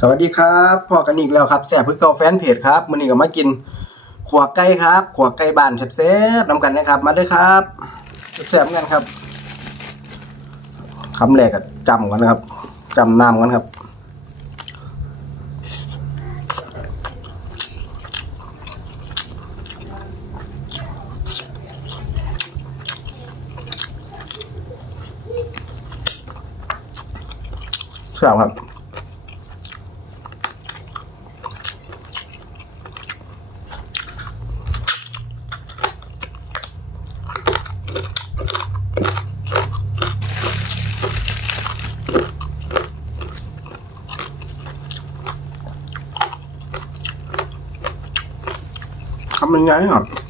สวัสดีครับพอกันอีกแล้วครับแซ่บเพื่อเก่าแฟนเพจครับมื้อนี้ก็มากินขวไก่ครับ ขวไก่บ้านแซ่บๆนำกันนะครับ มาเด้วยครับแซ่บกันครับคำแรกก็จำกันนะครับจำน้ำกันครับแซ่บครับ ทำ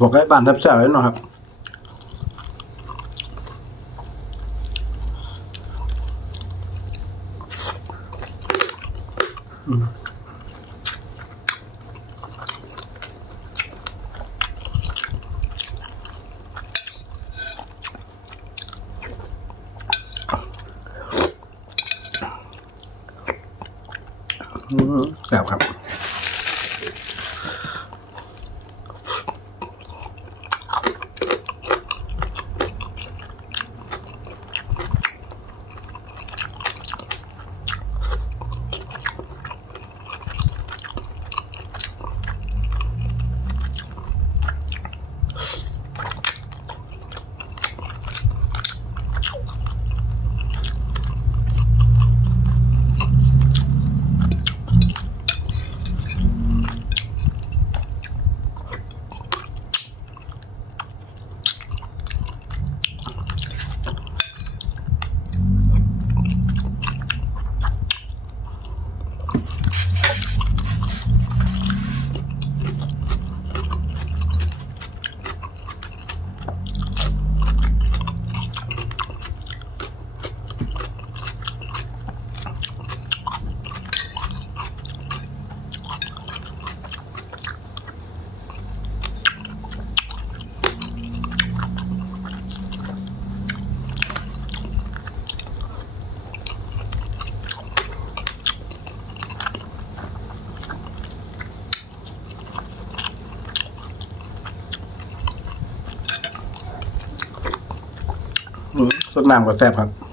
ยังไงครับขัวไก่บ้านแซ่บเลยเนาะครับอืมแซ่บครับ สดน้ำก็แซ่บครับ